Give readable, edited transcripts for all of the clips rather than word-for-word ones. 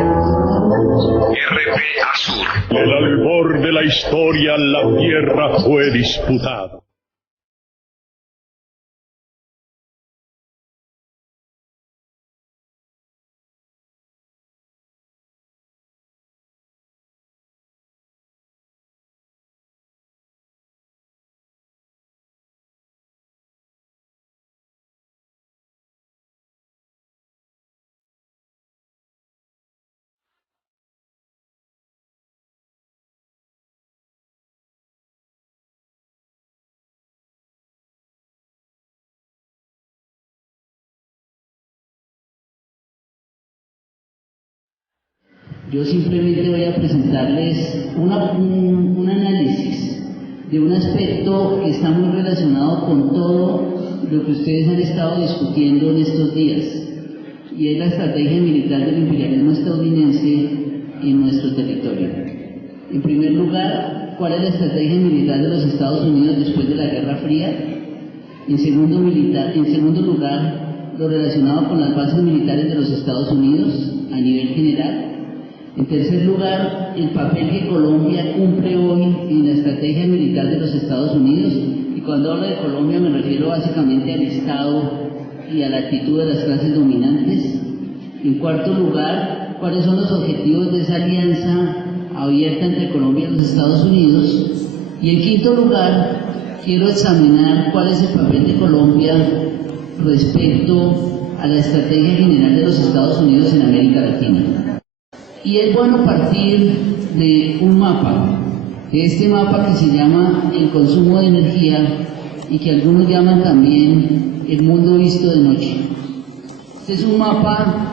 RP Azur. El albor de la historia, la tierra fue disputada. Yo simplemente voy a presentarles un análisis de un aspecto que está muy relacionado con todo lo que ustedes han estado discutiendo en estos días, y es la estrategia militar del imperialismo estadounidense en nuestro territorio. En primer lugar, ¿cuál es la estrategia militar de los Estados Unidos después de la Guerra Fría? En segundo lugar, lo relacionado con las bases militares de los Estados Unidos a nivel general. En tercer lugar, el papel que Colombia cumple hoy en la estrategia militar de los Estados Unidos, y cuando hablo de Colombia me refiero básicamente al Estado y a la actitud de las clases dominantes. En cuarto lugar, cuáles son los objetivos de esa alianza abierta entre Colombia y los Estados Unidos. Y en quinto lugar, quiero examinar cuál es el papel de Colombia respecto a la estrategia general de los Estados Unidos en América Latina. Y es bueno partir de un mapa, de este mapa que se llama el consumo de energía y que algunos llaman también el mundo visto de noche. Este es un mapa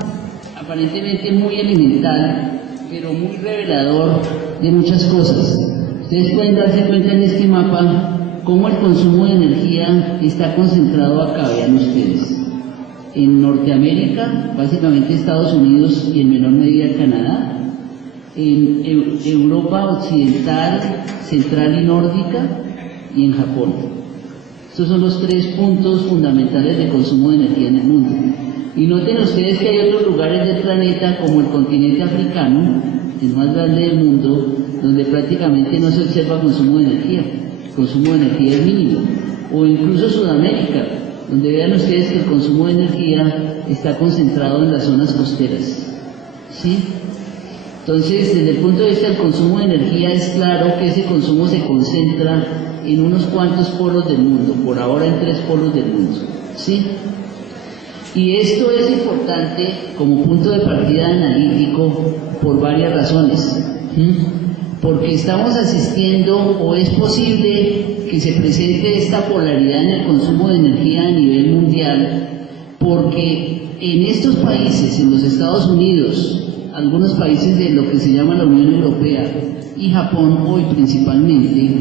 aparentemente muy elemental, pero muy revelador de muchas cosas. Ustedes pueden darse cuenta en este mapa cómo el consumo de energía está concentrado acá, vean ustedes. En Norteamérica, básicamente Estados Unidos y en menor medida Canadá, en Europa occidental, central y nórdica, y en Japón. Estos son los 3 puntos fundamentales de consumo de energía en el mundo. Y noten ustedes que hay otros lugares del planeta, como el continente africano, el más grande del mundo, donde prácticamente no se observa consumo de energía. El consumo de energía es mínimo. O incluso Sudamérica, donde vean ustedes que el consumo de energía está concentrado en las zonas costeras. ¿Sí? Entonces, desde el punto de vista del consumo de energía, es claro que ese consumo se concentra en unos cuantos polos del mundo, por ahora en 3 polos del mundo. ¿Sí? Y esto es importante como punto de partida analítico por varias razones. Porque estamos asistiendo, o es posible que se presente esta polaridad en el consumo de energía a nivel mundial, porque en estos países, en los Estados Unidos, algunos países de lo que se llama la Unión Europea y Japón hoy principalmente,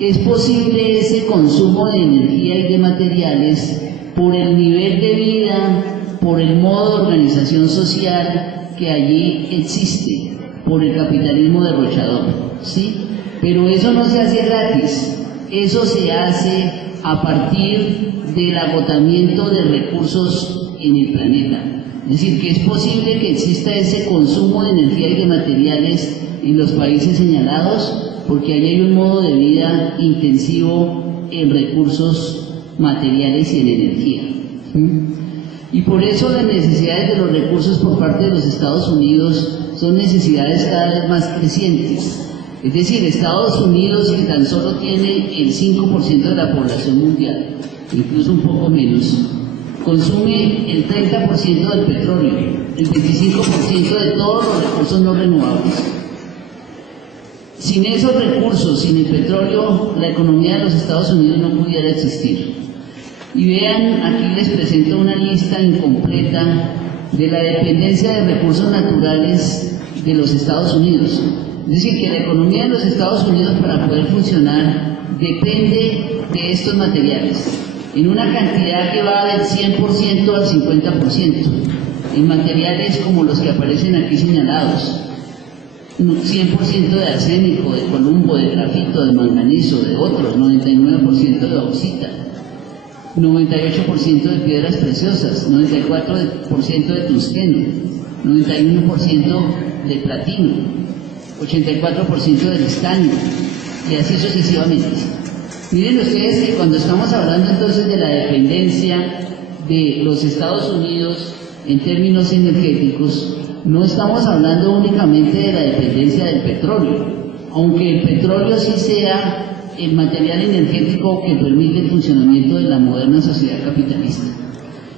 es posible ese consumo de energía y de materiales por el nivel de vida, por el modo de organización social que allí existe, por el capitalismo derrochador, ¿sí? Pero eso no se hace gratis. Eso se hace a partir del agotamiento de recursos en el planeta. Es decir, que es posible que exista ese consumo de energía y de materiales en los países señalados, porque allí hay un modo de vida intensivo en recursos materiales y en energía. Y por eso las necesidades de los recursos por parte de los Estados Unidos son necesidades cada vez más crecientes. Es decir, Estados Unidos, que tan solo tiene el 5% de la población mundial, incluso un poco menos, consume el 30% del petróleo, el 25% de todos los recursos no renovables. Sin esos recursos, sin el petróleo, la economía de los Estados Unidos no pudiera existir. Y vean, aquí les presento una lista incompleta de la dependencia de recursos naturales de los Estados Unidos. Es decir, que la economía de los Estados Unidos, para poder funcionar, depende de estos materiales, en una cantidad que va del 100% al 50%, en materiales como los que aparecen aquí señalados, 100% de arsénico, de columbo, de grafito, de manganeso, de otros, 99% de bauxita, 98% de piedras preciosas, 94% de tungsteno, 91% de platino, 84% del estaño, y así sucesivamente. Miren ustedes que cuando estamos hablando entonces de la dependencia de los Estados Unidos en términos energéticos, no estamos hablando únicamente de la dependencia del petróleo, aunque el petróleo sí sea el material energético que permite el funcionamiento de la moderna sociedad capitalista.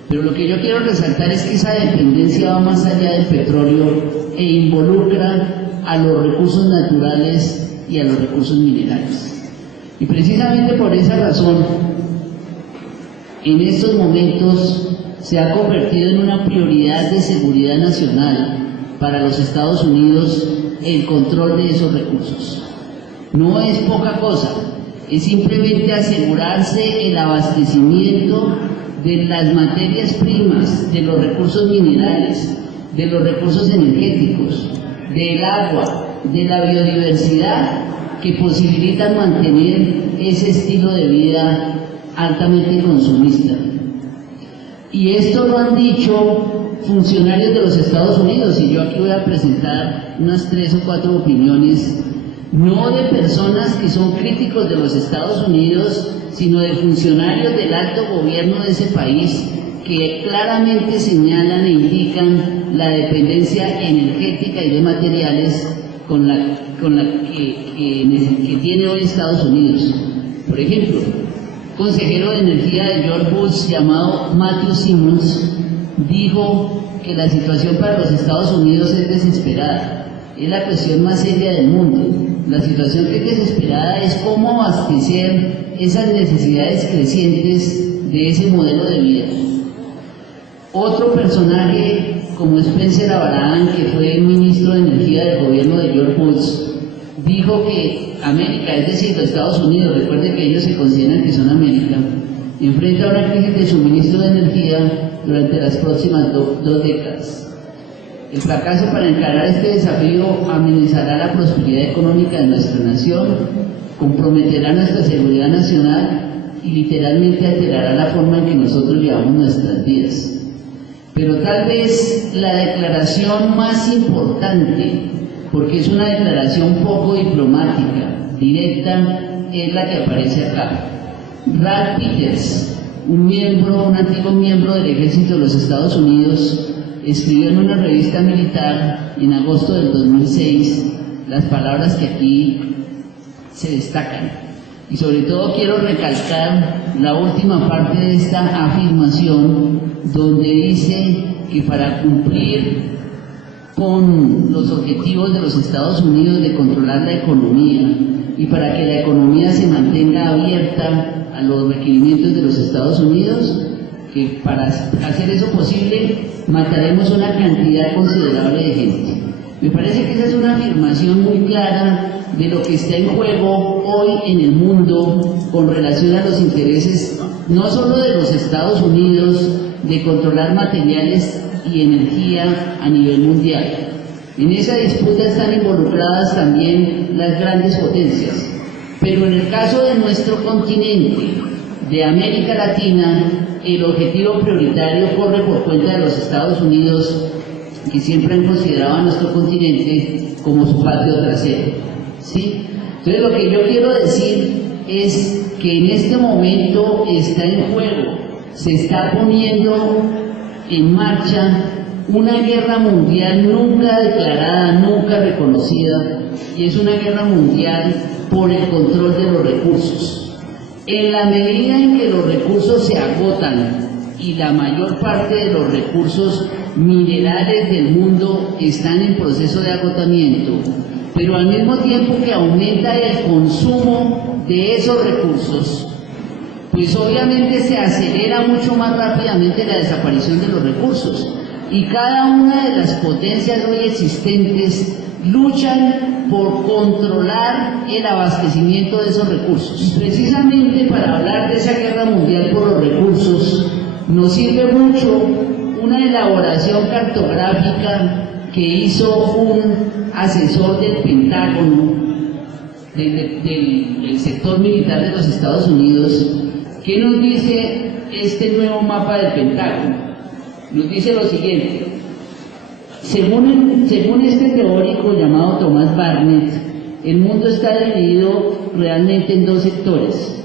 Pero lo que yo quiero resaltar es que esa dependencia va más allá del petróleo e involucra a los recursos naturales y a los recursos minerales. Y precisamente por esa razón, en estos momentos se ha convertido en una prioridad de seguridad nacional para los Estados Unidos el control de esos recursos. No es poca cosa, es simplemente asegurarse el abastecimiento de las materias primas, de los recursos minerales, de los recursos energéticos, del agua, de la biodiversidad que posibilitan mantener ese estilo de vida altamente consumista. Y esto lo han dicho funcionarios de los Estados Unidos, y yo aquí voy a presentar unas 3 o 4 opiniones, no de personas que son críticos de los Estados Unidos, sino de funcionarios del alto gobierno de ese país que claramente señalan e indican la dependencia energética y de materiales con la que tiene hoy Estados Unidos. Por ejemplo, consejero de energía de George Bush llamado Matthew Simmons dijo que la situación para los Estados Unidos es desesperada, es la cuestión más seria del mundo. La situación que es desesperada es cómo abastecer esas necesidades crecientes de ese modelo de vida. Otro personaje como Spencer Abraham, que fue el ministro de Energía del gobierno de George Bush, dijo que América, es decir, los Estados Unidos, recuerden que ellos se consideran que son América, enfrenta una crisis de suministro de energía durante las próximas 2 décadas. El fracaso para encarar este desafío amenazará la prosperidad económica de nuestra nación, comprometerá nuestra seguridad nacional y literalmente alterará la forma en que nosotros llevamos nuestras vidas. Pero tal vez la declaración más importante, porque es una declaración poco diplomática, directa, es la que aparece acá. Ralph Peters, un antiguo miembro del ejército de los Estados Unidos, escribió en una revista militar en agosto del 2006 las palabras que aquí se destacan. Y sobre todo quiero recalcar la última parte de esta afirmación, donde dice que para cumplir con los objetivos de los Estados Unidos de controlar la economía y para que la economía se mantenga abierta a los requerimientos de los Estados Unidos, que para hacer eso posible mataremos una cantidad considerable de gente. Me parece que esa es una afirmación muy clara de lo que está en juego hoy en el mundo con relación a los intereses no solo de los Estados Unidos de controlar materiales y energía a nivel mundial. En esa disputa están involucradas también las grandes potencias, pero en el caso de nuestro continente, de América Latina, el objetivo prioritario corre por cuenta de los Estados Unidos, que siempre han considerado a nuestro continente como su patio trasero, ¿sí? Entonces lo que yo quiero decir es que en este momento está en juego, se está poniendo en marcha una guerra mundial nunca declarada, nunca reconocida, y es una guerra mundial por el control de los recursos. En la medida en que los recursos se agotan y la mayor parte de los recursos minerales del mundo están en proceso de agotamiento, pero al mismo tiempo que aumenta el consumo de esos recursos, pues obviamente se acelera mucho más rápidamente la desaparición de los recursos, y cada una de las potencias hoy existentes luchan por controlar el abastecimiento de esos recursos. Y precisamente para hablar de esa guerra mundial por los recursos, nos sirve mucho una elaboración cartográfica que hizo un asesor del Pentágono, del sector militar de los Estados Unidos, que nos dice este nuevo mapa del Pentágono. Nos dice lo siguiente: según este teórico llamado Thomas Barnett, el mundo está dividido realmente en dos sectores.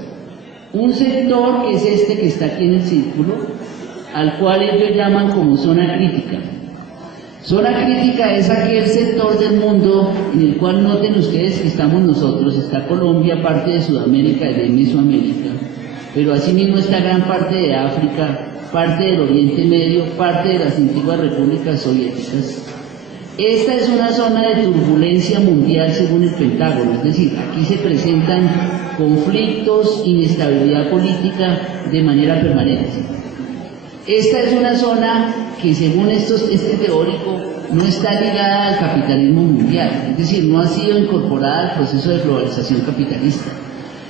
Un sector, que es este que está aquí en el círculo, al cual ellos llaman como zona crítica. Zona crítica es aquel sector del mundo en el cual, noten ustedes que estamos nosotros, está Colombia, parte de Sudamérica y de Mesoamérica, pero asimismo está gran parte de África, parte del Oriente Medio, parte de las antiguas repúblicas soviéticas. Esta es una zona de turbulencia mundial según el Pentágono, es decir, aquí se presentan conflictos, inestabilidad política de manera permanente. Esta es una zona que según este teórico no está ligada al capitalismo mundial, es decir, no ha sido incorporada al proceso de globalización capitalista.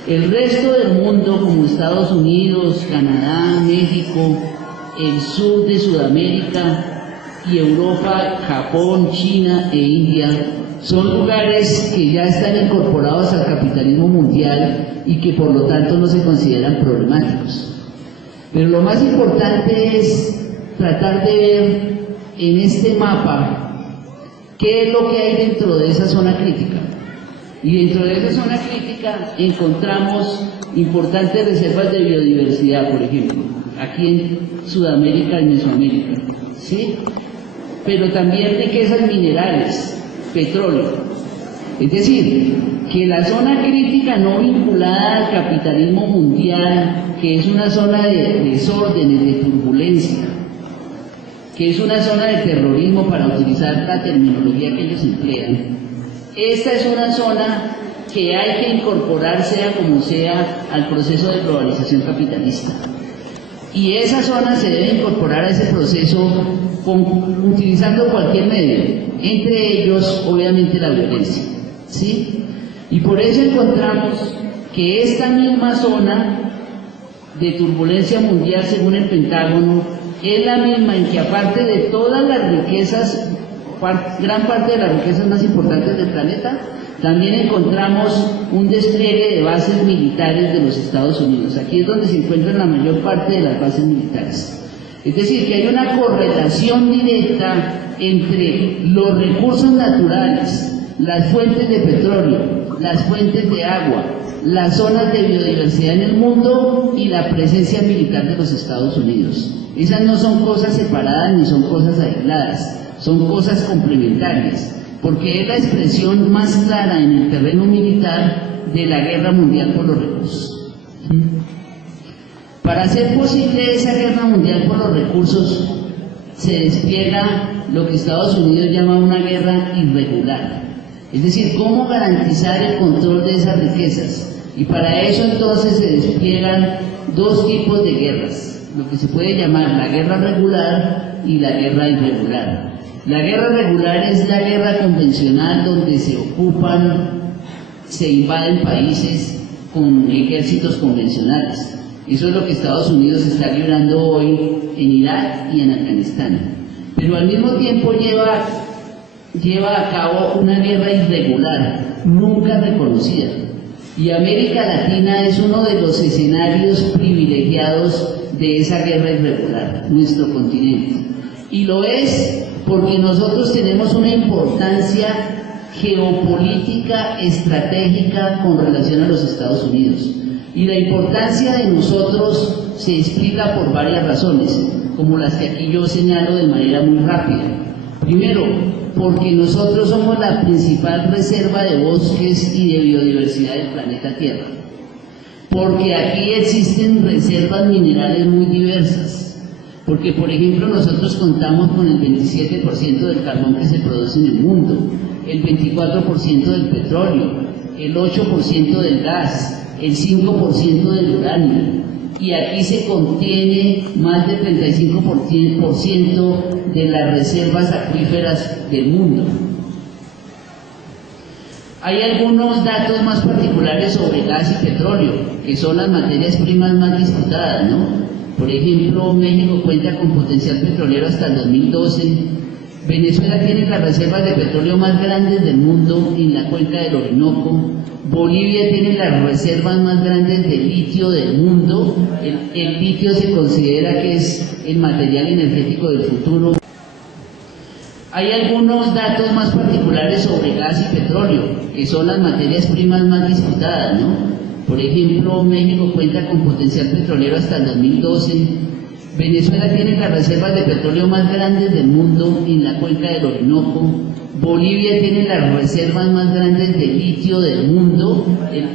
El resto del mundo, como Estados Unidos, Canadá, México, el sur de Sudamérica y Europa, Japón, China e India, son lugares que ya están incorporados al capitalismo mundial y que por lo tanto no se consideran problemáticos. Pero lo más importante es tratar de ver en este mapa qué es lo que hay dentro de esa zona crítica. Y dentro de esa zona crítica encontramos importantes reservas de biodiversidad, por ejemplo, aquí en Sudamérica y Mesoamérica, ¿sí? Pero también riquezas minerales, petróleo. Es decir, que la zona crítica no vinculada al capitalismo mundial, que es una zona de desórdenes, de turbulencia, que es una zona de terrorismo, para utilizar la terminología que ellos emplean, esta es una zona que hay que incorporar, sea como sea, al proceso de globalización capitalista. Y esa zona se debe incorporar a ese proceso utilizando cualquier medio, entre ellos, obviamente, la violencia, ¿sí? Y por eso encontramos que esta misma zona de turbulencia mundial, según el Pentágono, es la misma en que, aparte de todas las riquezas, gran parte de las riquezas más importantes del planeta, también encontramos un despliegue de bases militares de los Estados Unidos. Aquí es donde se encuentran la mayor parte de las bases militares. Es decir, que hay una correlación directa entre los recursos naturales, las fuentes de petróleo, las fuentes de agua, las zonas de biodiversidad en el mundo y la presencia militar de los Estados Unidos. Esas no son cosas separadas ni son cosas aisladas, son cosas complementarias, porque es la expresión más clara en el terreno militar de la guerra mundial por los recursos. Para hacer posible esa guerra mundial por los recursos, se despliega lo que Estados Unidos llama una guerra irregular. Es decir, cómo garantizar el control de esas riquezas. Y para eso entonces se despliegan dos tipos de guerras, lo que se puede llamar la guerra regular y la guerra irregular. La guerra regular es la guerra convencional, donde se invaden países con ejércitos convencionales. Eso es lo que Estados Unidos está librando hoy en Irak y en Afganistán. Pero al mismo tiempo lleva a cabo una guerra irregular, nunca reconocida. Y América Latina es uno de los escenarios privilegiados de esa guerra irregular, nuestro continente. Y lo es porque nosotros tenemos una importancia geopolítica estratégica con relación a los Estados Unidos. Y la importancia de nosotros se explica por varias razones, como las que aquí yo señalo de manera muy rápida. Primero, porque nosotros somos la principal reserva de bosques y de biodiversidad del planeta Tierra. Porque aquí existen reservas minerales muy diversas. Porque, por ejemplo, nosotros contamos con el 27% del carbón que se produce en el mundo, el 24% del petróleo, el 8% del gas, el 5% del uranio, y aquí se contiene más del 35% de las reservas acuíferas del mundo. Hay algunos datos más particulares sobre gas y petróleo, que son las materias primas más disputadas, ¿no? Por ejemplo, México cuenta con potencial petrolero hasta el 2012 Venezuela tiene las reservas de petróleo más grandes del mundo en la cuenca del Orinoco. Bolivia tiene las reservas más grandes de litio del mundo. El litio se considera que es el material energético del futuro. Hay algunos datos más particulares sobre gas y petróleo, que son las materias primas más disputadas, ¿no? Por ejemplo, México cuenta con potencial petrolero hasta el 2012. Venezuela tiene las reservas de petróleo más grandes del mundo en la cuenca del Orinoco. Bolivia tiene las reservas más grandes de litio del mundo.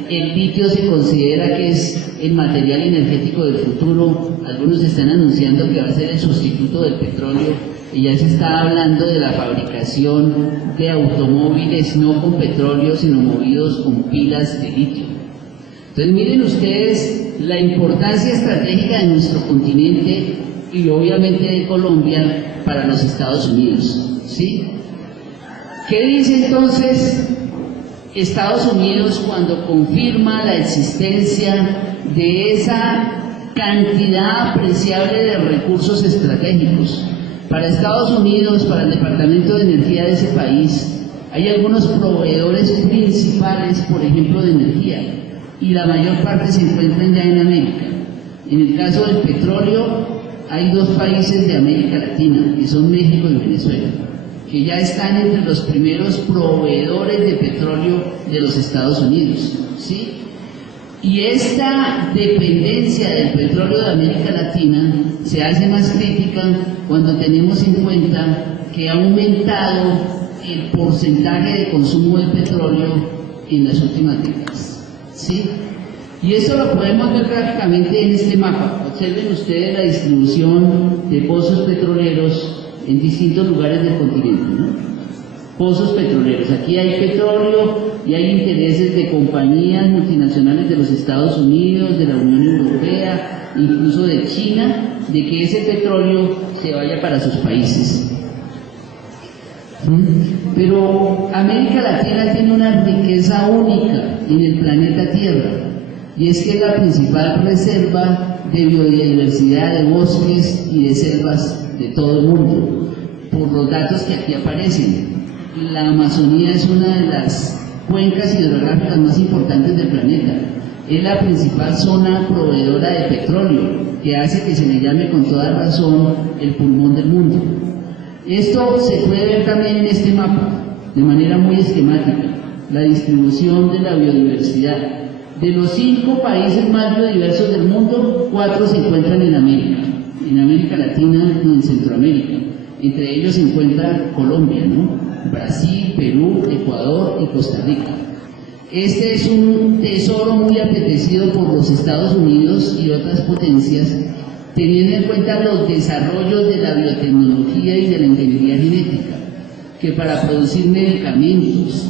El litio se considera que es el material energético del futuro. Algunos están anunciando que va a ser el sustituto del petróleo. Y ya se está hablando de la fabricación de automóviles no con petróleo, sino movidos con pilas de litio. Entonces miren ustedes la importancia estratégica de nuestro continente y obviamente de Colombia para los Estados Unidos, ¿sí? ¿Qué dice entonces Estados Unidos cuando confirma la existencia de esa cantidad apreciable de recursos estratégicos? Para Estados Unidos, para el Departamento de Energía de ese país, hay algunos proveedores principales, por ejemplo, de energía, y la mayor parte se encuentran ya en América. En el caso del petróleo, hay dos países de América Latina, que son México y Venezuela, que ya están entre los primeros proveedores de petróleo de los Estados Unidos, ¿sí? Y esta dependencia del petróleo de América Latina se hace más crítica cuando tenemos en cuenta que ha aumentado el porcentaje de consumo de petróleo en las últimas décadas, ¿sí? Y esto lo podemos ver gráficamente en este mapa. Observen ustedes la distribución de pozos petroleros en distintos lugares del continente, ¿no? Pozos petroleros. Aquí hay petróleo y hay intereses de compañías multinacionales de los Estados Unidos, de la Unión Europea, incluso de China, de que ese petróleo se vaya para sus países. Pero América Latina tiene una riqueza única en el planeta Tierra, y es que es la principal reserva de biodiversidad de bosques y de selvas de todo el mundo, por los datos que aquí aparecen. La Amazonía es una de las cuencas hidrográficas más importantes del planeta. Es la principal zona proveedora de petróleo, que hace que se le llame con toda razón el pulmón del mundo. Esto se puede ver también en este mapa, de manera muy esquemática, la distribución de la biodiversidad. De los 5 países más biodiversos del mundo, 4 se encuentran en América Latina y en Centroamérica. Entre ellos se encuentra Colombia, ¿no? Brasil, Perú, Ecuador y Costa Rica. Este es un tesoro muy apetecido por los Estados Unidos y otras potencias, teniendo en cuenta los desarrollos de la biotecnología y de la ingeniería genética, que para producir medicamentos,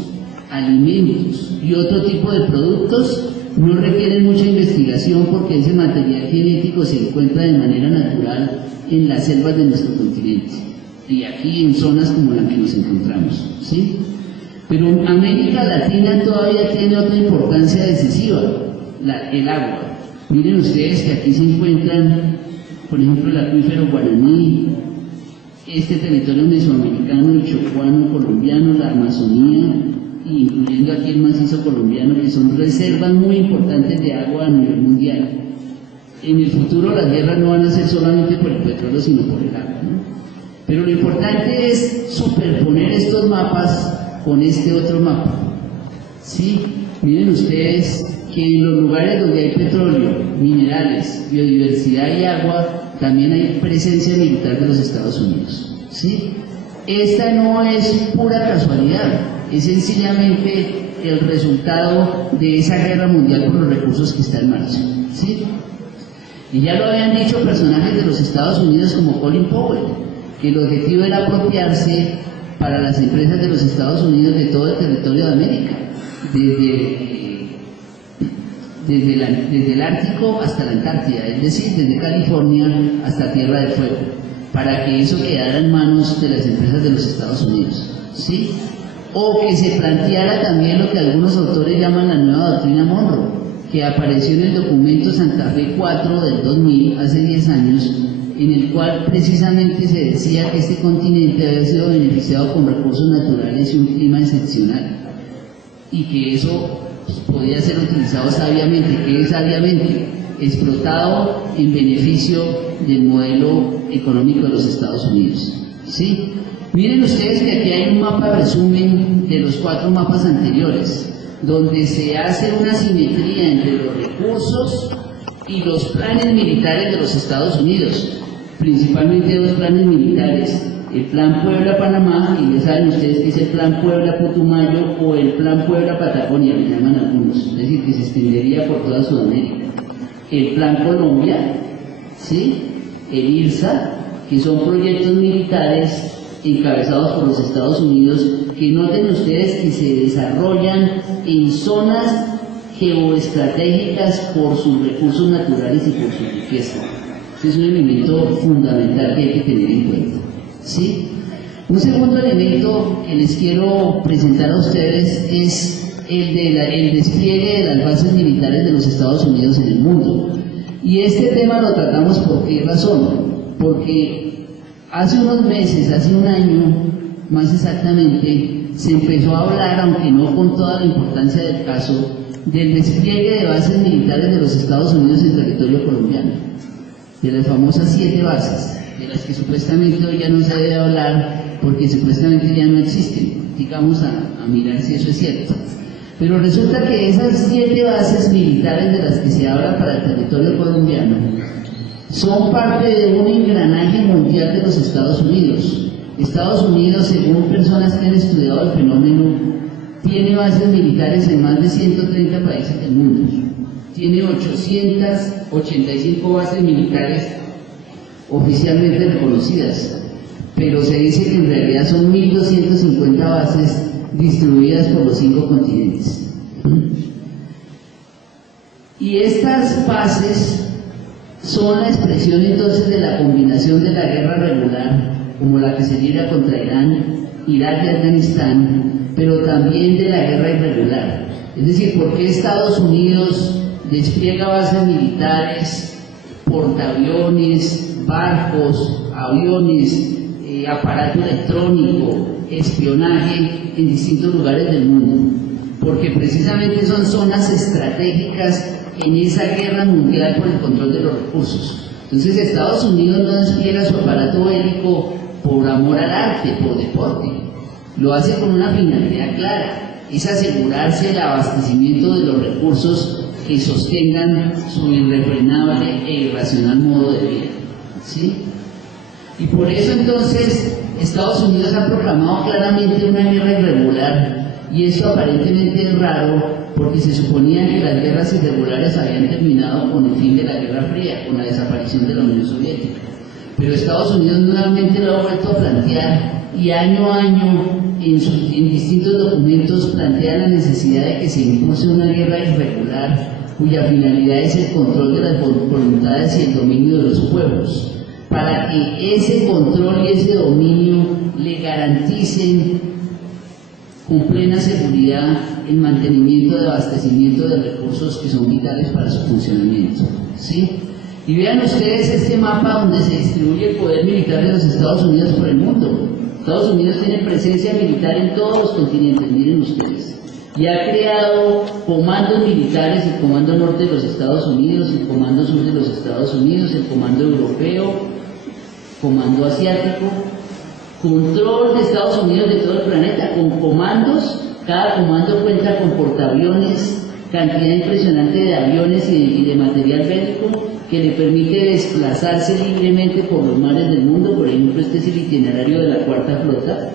alimentos y otro tipo de productos no requieren mucha investigación, porque ese material genético se encuentra de manera natural en las selvas de nuestro continente y aquí en zonas como la que nos encontramos, ¿sí? Pero América Latina todavía tiene otra importancia decisiva, el agua. Miren ustedes que aquí se encuentran, por ejemplo, el acuífero Guaraní, este territorio mesoamericano, el chocuano colombiano, la Amazonía, incluyendo aquí el macizo colombiano, que son reservas muy importantes de agua a nivel mundial. En el futuro las guerras no van a ser solamente por el petróleo, sino por el agua, ¿no? Pero lo importante es superponer estos mapas con este otro mapa, ¿sí? Miren ustedes que en los lugares donde hay petróleo, minerales, biodiversidad y agua, también hay presencia militar de los Estados Unidos, ¿sí? Esta no es pura casualidad, es sencillamente el resultado de esa guerra mundial por los recursos que está en marcha, ¿sí? Y ya lo habían dicho personajes de los Estados Unidos como Colin Powell, que el objetivo era apropiarse para las empresas de los Estados Unidos de todo el territorio de América, desde el Ártico hasta la Antártida, es decir, desde California hasta Tierra del Fuego, para que eso quedara en manos de las empresas de los Estados Unidos, ¿sí? O que se planteara también lo que algunos autores llaman la nueva doctrina Monroe, que apareció en el documento Santa Fe 4 del 2000, hace 10 años, en el cual precisamente se decía que este continente había sido beneficiado con recursos naturales y un clima excepcional, y que eso podía ser utilizado sabiamente. ¿Qué es sabiamente? Explotado en beneficio del modelo económico de los Estados Unidos. ¿Sí? Miren ustedes que aquí hay un mapa resumen de los 4 mapas anteriores, donde se hace una simetría entre los recursos y los planes militares de los Estados Unidos, principalmente 2 planes militares, el Plan Puebla-Panamá, y ya saben ustedes que es el Plan Puebla-Putumayo o el Plan Puebla-Patagonia, le llaman algunos, es decir, que se extendería por toda Sudamérica. El Plan Colombia, ¿sí? El IRSA, que son proyectos militares encabezados por los Estados Unidos, que noten ustedes que se desarrollan en zonas geoestratégicas por sus recursos naturales y por su riqueza. Ese es un elemento fundamental que hay que tener en cuenta. ¿Sí? Un segundo elemento que les quiero presentar a ustedes es el despliegue de las bases militares de los Estados Unidos en el mundo. Y este tema lo tratamos por qué razón. Porque hace unos meses, hace un año más exactamente, se empezó a hablar, aunque no con toda la importancia del caso, del despliegue de bases militares de los Estados Unidos en territorio colombiano, de las famosas 7 bases, de las que supuestamente hoy ya no se debe hablar porque supuestamente ya no existen. Digamos a mirar si eso es cierto. Pero resulta que esas 7 bases militares de las que se habla para el territorio colombiano son parte de un engranaje mundial de los Estados Unidos. Estados Unidos, según personas que han estudiado el fenómeno, tiene bases militares en más de 130 países del mundo. Tiene 885 bases militares oficialmente reconocidas, pero se dice que en realidad son 1.250 bases distribuidas por los 5 continentes. Y estas bases son la expresión entonces de la combinación de la guerra regular, como la que se libra contra Irán, Irak y Afganistán, pero también de la guerra irregular. Es decir, ¿por qué Estados Unidos despliega bases militares, portaaviones, barcos, aviones, aparato electrónico, espionaje en distintos lugares del mundo? Porque precisamente son zonas estratégicas en esa guerra mundial por el control de los recursos. Entonces Estados Unidos no despliega su aparato bélico por amor al arte, por deporte. Lo hace con una finalidad clara, es asegurarse el abastecimiento de los recursos que sostengan su irrefrenable e irracional modo de vida. ¿Sí? Y por eso entonces Estados Unidos ha proclamado claramente una guerra irregular, y esto aparentemente es raro porque se suponía que las guerras irregulares habían terminado con el fin de la Guerra Fría, con la desaparición de la Unión Soviética. Pero Estados Unidos nuevamente lo ha vuelto a plantear, y año a año en distintos documentos plantea la necesidad de que se impulse una guerra irregular cuya finalidad es el control de las voluntades y el dominio de los pueblos, para que ese control y ese dominio le garanticen con plena seguridad el mantenimiento de abastecimiento de recursos que son vitales para su funcionamiento. ¿Sí? Y vean ustedes este mapa donde se distribuye el poder militar de los Estados Unidos por el mundo. Estados Unidos tiene presencia militar en todos los continentes, miren ustedes. Y ha creado comandos militares, el Comando Norte de los Estados Unidos, el Comando Sur de los Estados Unidos, el Comando Europeo, Comando Asiático, control de Estados Unidos de todo el planeta, con comandos. Cada comando cuenta con portaaviones, cantidad impresionante de aviones y de material bélico que le permite desplazarse libremente por los mares del mundo. Por ejemplo, este es el itinerario de la Cuarta Flota,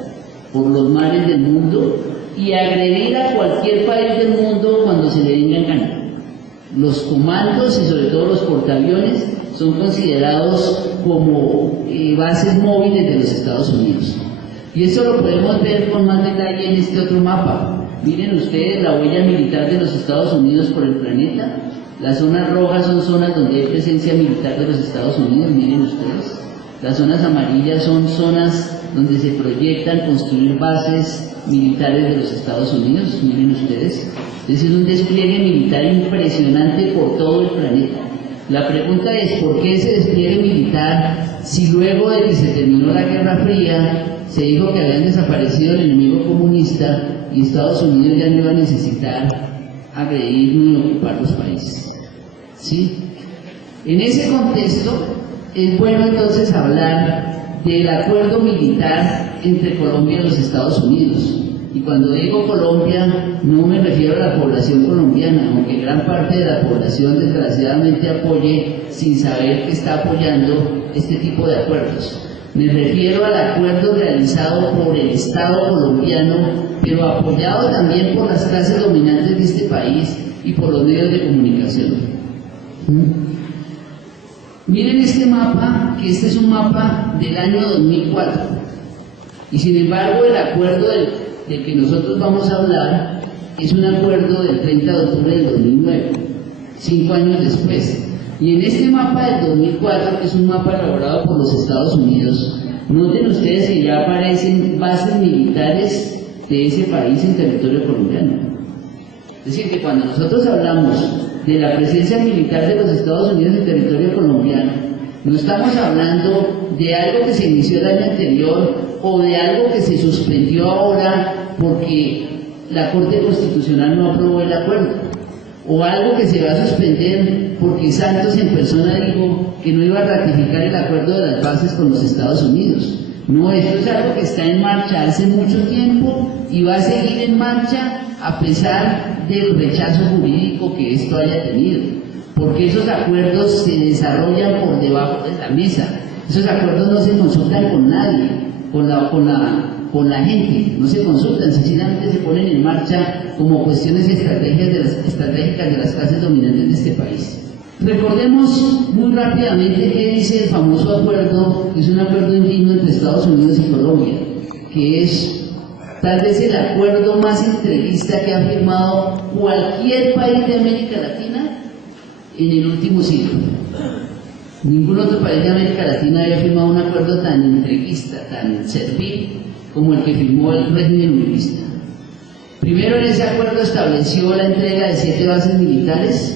por los mares del mundo, y agredir a cualquier país del mundo cuando se le venga en gana. Los comandos y sobre todo los portaaviones son considerados como bases móviles de los Estados Unidos. Y eso lo podemos ver con más detalle en este otro mapa. Miren ustedes la huella militar de los Estados Unidos por el planeta. Las zonas rojas son zonas donde hay presencia militar de los Estados Unidos, miren ustedes. Las zonas amarillas son zonas donde se proyectan construir bases militares de los Estados Unidos, miren ustedes. Es un despliegue militar impresionante por todo el planeta. La pregunta es, ¿por qué ese despliegue militar si luego de que se terminó la Guerra Fría se dijo que habían desaparecido el enemigo comunista y Estados Unidos ya no iba a necesitar agredir ni ocupar los países. ¿Sí? En ese contexto es bueno entonces hablar del acuerdo militar entre Colombia y los Estados Unidos. Y cuando digo Colombia, no me refiero a la población colombiana, aunque gran parte de la población desgraciadamente apoye sin saber que está apoyando este tipo de acuerdos. Me refiero al acuerdo realizado por el Estado colombiano, pero apoyado también por las clases dominantes de este país y por los medios de comunicación. Miren este mapa, que este es un mapa del año 2004. Y sin embargo el acuerdo del que nosotros vamos a hablar es un acuerdo del 30 de octubre del 2009, 5 años después. Y en este mapa del 2004, que es un mapa elaborado por los Estados Unidos, noten ustedes que ya aparecen bases militares de ese país en territorio colombiano. Es decir, que cuando nosotros hablamos de la presencia militar de los Estados Unidos en territorio colombiano, no estamos hablando de algo que se inició el año anterior o de algo que se suspendió ahora porque la Corte Constitucional no aprobó el acuerdo, o algo que se va a suspender porque Santos en persona dijo que no iba a ratificar el acuerdo de las bases con los Estados Unidos. No, esto es algo que está en marcha hace mucho tiempo y va a seguir en marcha a pesar del rechazo jurídico que esto haya tenido, porque esos acuerdos se desarrollan por debajo de la mesa. Esos acuerdos no se consultan con nadie, con la gente, no se consultan, sencillamente se ponen en marcha como cuestiones estratégicas de las clases dominantes de este país. Recordemos muy rápidamente qué dice el famoso acuerdo, que es un acuerdo indígena entre Estados Unidos y Colombia, que es tal vez el acuerdo más entreguista que ha firmado cualquier país de América Latina en el último siglo. Ningún otro país de América Latina había firmado un acuerdo tan entreguista, tan servil, como el que firmó el régimen uribista. Primero, en ese acuerdo estableció la entrega de 7 bases militares.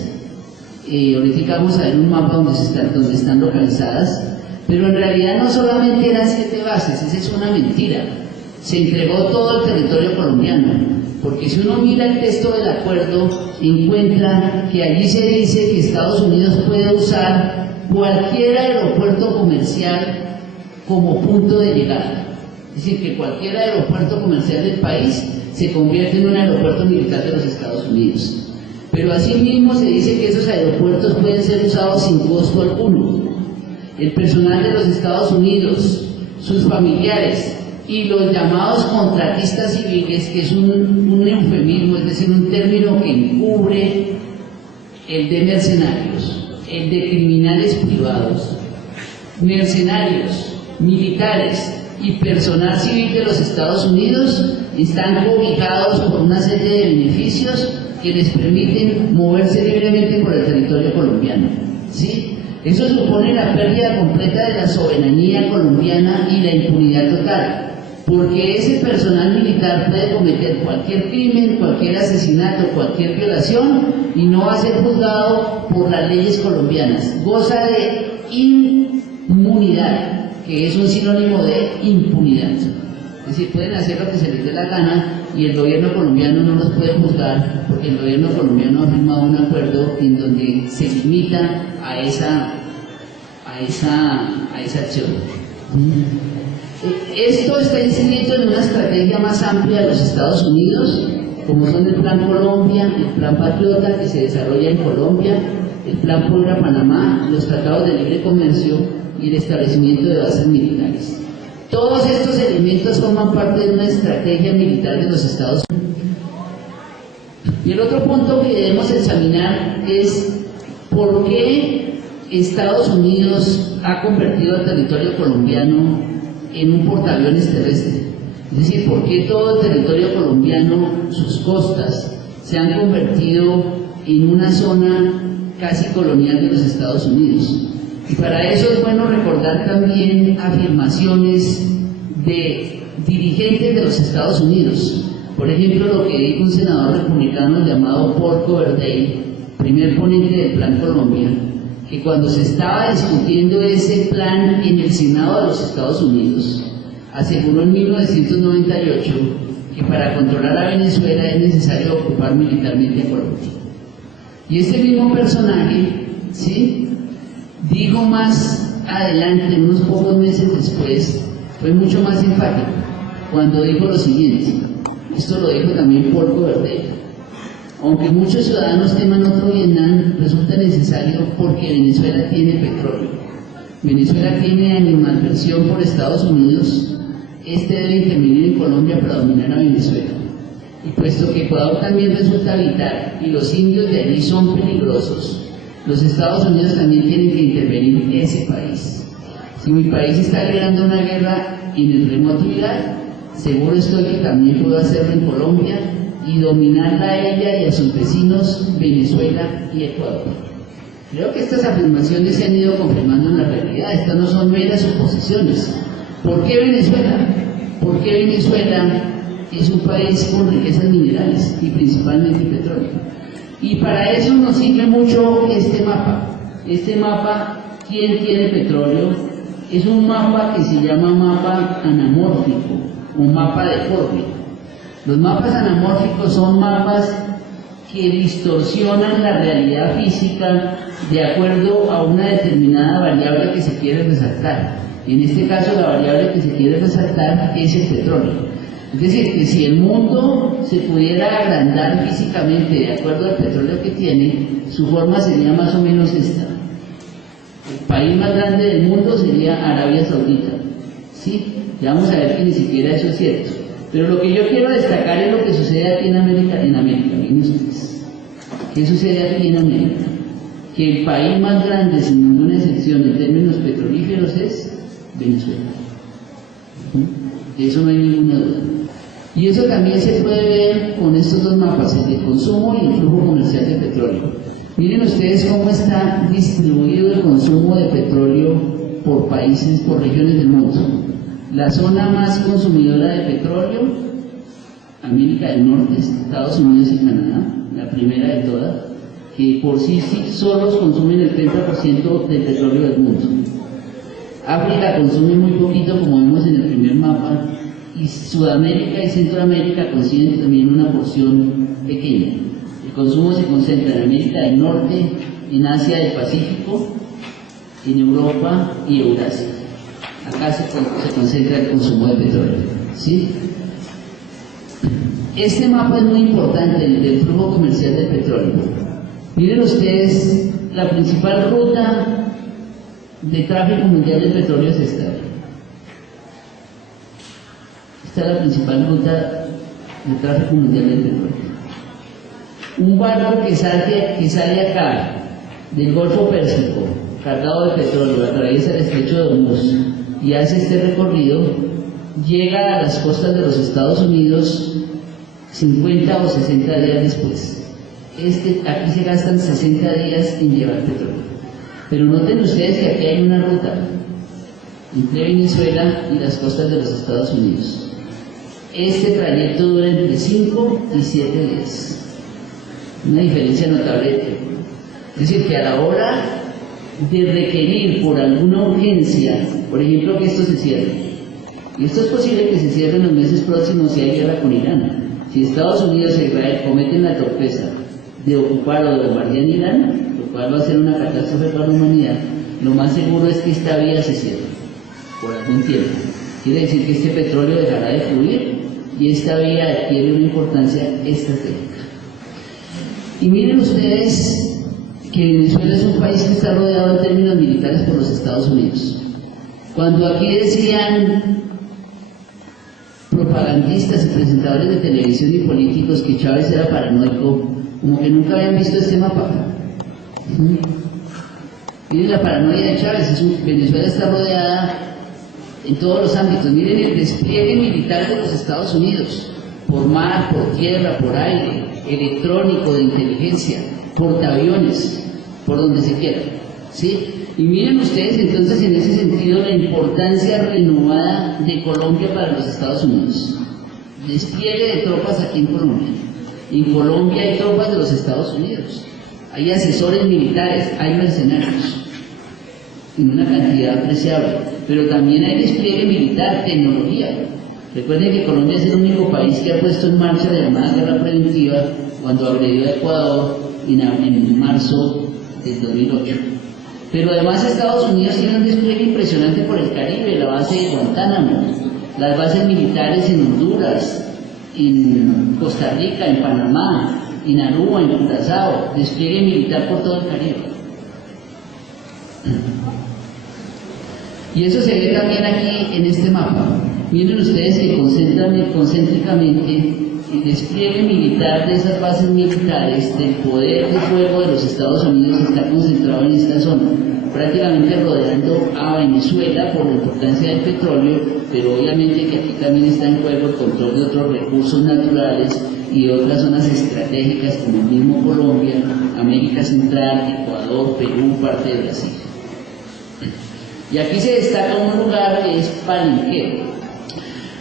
Ahorita vamos a ver un mapa donde están localizadas, pero en realidad no solamente eran 7 bases, esa es una mentira. Se entregó todo el territorio colombiano, porque si uno mira el texto del acuerdo, encuentra que allí se dice que Estados Unidos puede usar cualquier aeropuerto comercial como punto de llegada. Es decir, que cualquier aeropuerto comercial del país se convierte en un aeropuerto militar de los Estados Unidos. Pero asimismo se dice que esos aeropuertos pueden ser usados sin costo alguno. El personal de los Estados Unidos, sus familiares y los llamados contratistas civiles, que es un eufemismo, es decir, un término que encubre el de mercenarios, el de criminales privados, mercenarios, militares y personal civil de los Estados Unidos, están cobijados por una serie de beneficios que les permiten moverse libremente por el territorio colombiano. ¿Sí? Eso supone la pérdida completa de la soberanía colombiana y la impunidad total, porque ese personal militar puede cometer cualquier crimen, cualquier asesinato, cualquier violación y no va a ser juzgado por las leyes colombianas. Goza de inmunidad, que es un sinónimo de impunidad. Es decir, pueden hacer lo que se les dé la gana y el gobierno colombiano no los puede juzgar porque el gobierno colombiano ha firmado un acuerdo en donde se limita a esa acción. Esto está inscrito en una estrategia más amplia de los Estados Unidos, como son el Plan Colombia, el Plan Patriota que se desarrolla en Colombia, el Plan Puebla-Panamá, los tratados de libre comercio y el establecimiento de bases militares. Todos estos elementos forman parte de una estrategia militar de los Estados Unidos. Y el otro punto que debemos examinar es por qué Estados Unidos ha convertido al territorio colombiano en un portaaviones terrestre. Es decir, por qué todo el territorio colombiano, sus costas, se han convertido en una zona casi colonial de los Estados Unidos. Y para eso es bueno recordar también afirmaciones de dirigentes de los Estados Unidos. Por ejemplo, lo que dijo un senador republicano llamado Paul Coverdale, primer ponente del Plan Colombia, que cuando se estaba discutiendo ese plan en el Senado de los Estados Unidos, aseguró en 1998 que para controlar a Venezuela es necesario ocupar militarmente a Colombia. Y este mismo personaje, ¿sí?, dijo más adelante, unos pocos meses después, fue mucho más enfático, cuando dijo lo siguiente, esto lo dijo también Paul Coverdale: aunque muchos ciudadanos teman otro Vietnam, resulta necesario porque Venezuela tiene petróleo. Venezuela tiene animadversión por Estados Unidos, este debe intervenir en Colombia para dominar a Venezuela. Y puesto que Ecuador también resulta vital y los indios de allí son peligrosos, los Estados Unidos también tienen que intervenir en ese país. Si mi país está librando una guerra en el remoto Irak, seguro estoy que también puedo hacerlo en Colombia y dominarla a ella y a sus vecinos Venezuela y Ecuador. Creo que estas afirmaciones se han ido confirmando en la realidad, estas no son meras suposiciones. ¿Por qué Venezuela? Porque Venezuela es un país con riquezas minerales y principalmente petróleo. Y para eso nos sirve mucho este mapa. Este mapa, ¿quién tiene petróleo? Es un mapa que se llama mapa anamórfico, un mapa deforme. Los mapas anamórficos son mapas que distorsionan la realidad física de acuerdo a una determinada variable que se quiere resaltar. En este caso, la variable que se quiere resaltar es el petróleo. Es decir, que si el mundo se pudiera agrandar físicamente de acuerdo al petróleo que tiene, su forma sería más o menos esta. El país más grande del mundo sería Arabia Saudita. ¿Sí? Ya vamos a ver que ni siquiera eso es cierto. Pero lo que yo quiero destacar es lo que sucede aquí en América. Miren ustedes. ¿Qué sucede aquí en América? Que el país más grande, sin ninguna excepción, en términos petrolíferos es Venezuela. De eso no hay ninguna duda. Y eso también se puede ver con estos dos mapas, el de consumo y el flujo comercial de petróleo. Miren ustedes cómo está distribuido el consumo de petróleo por países, por regiones del mundo. La zona más consumidora de petróleo, América del Norte, Estados Unidos y Canadá, la primera de todas, que por sí solos consumen el 30% del petróleo del mundo. África consume muy poquito, como vemos en el primer mapa, y Sudamérica y Centroamérica consiguen también una porción pequeña. El consumo se concentra en América del Norte, en Asia del Pacífico, en Europa y Eurasia. Acá se concentra el consumo de petróleo. ¿Sí? Este mapa es muy importante, el del flujo comercial del petróleo. Miren ustedes, la principal ruta de tráfico mundial del petróleo es esta. Esta es la principal ruta de tráfico mundial del petróleo. Un barco que sale acá del Golfo Pérsico, cargado de petróleo, atraviesa el estrecho de Hormuz y hace este recorrido, llega a las costas de los Estados Unidos 50 o 60 días después. Aquí se gastan 60 días en llevar petróleo. Pero noten ustedes que aquí hay una ruta entre Venezuela y las costas de los Estados Unidos. Este trayecto dura entre 5 y 7 días. Una diferencia notable de tiempo. Es decir, que a la hora de requerir por alguna urgencia, por ejemplo, que esto se cierre, y esto es posible que se cierre en los meses próximos si hay guerra con Irán. Si Estados Unidos e Israel cometen la torpeza de ocupar o de bombardear Irán, lo cual va a ser una catástrofe para la humanidad, lo más seguro es que esta vía se cierre por algún tiempo. Quiere decir que este petróleo dejará de fluir y esta vía adquiere una importancia estratégica. Y miren ustedes que Venezuela es un país que está rodeado en términos militares por los Estados Unidos. Cuando aquí decían propagandistas y presentadores de televisión y políticos que Chávez era paranoico, como que nunca habían visto este mapa. Miren la paranoia de Chávez. Venezuela está rodeada en todos los ámbitos. Miren el despliegue militar de los Estados Unidos, por mar, por tierra, por aire, electrónico, de inteligencia, portaaviones, por donde se quiera. ¿Sí? Y miren ustedes entonces en ese sentido la importancia renovada de Colombia para los Estados Unidos. Despliegue de tropas aquí en Colombia. En Colombia hay tropas de los Estados Unidos. Hay asesores militares, hay mercenarios. en una cantidad apreciable, pero también hay despliegue militar, tecnología. Recuerden que Colombia es el único país que ha puesto en marcha la llamada guerra preventiva cuando agredió a Ecuador en marzo del 2008. Pero además Estados Unidos tiene un despliegue impresionante por el Caribe, la base de Guantánamo, las bases militares en Honduras, en Costa Rica, en Panamá, en Aruba, en Curazao, despliegue militar por todo el Caribe. Y eso se ve también aquí en este mapa. Miren ustedes que concéntricamente el despliegue militar de esas bases militares, del poder de fuego de los Estados Unidos, está concentrado en esta zona, prácticamente rodeando a Venezuela por la importancia del petróleo, pero obviamente que aquí también está en juego el control de otros recursos naturales y de otras zonas estratégicas como el mismo Colombia, América Central, Ecuador, Perú, parte de Brasil. Y aquí se destaca un lugar que es Palenquero.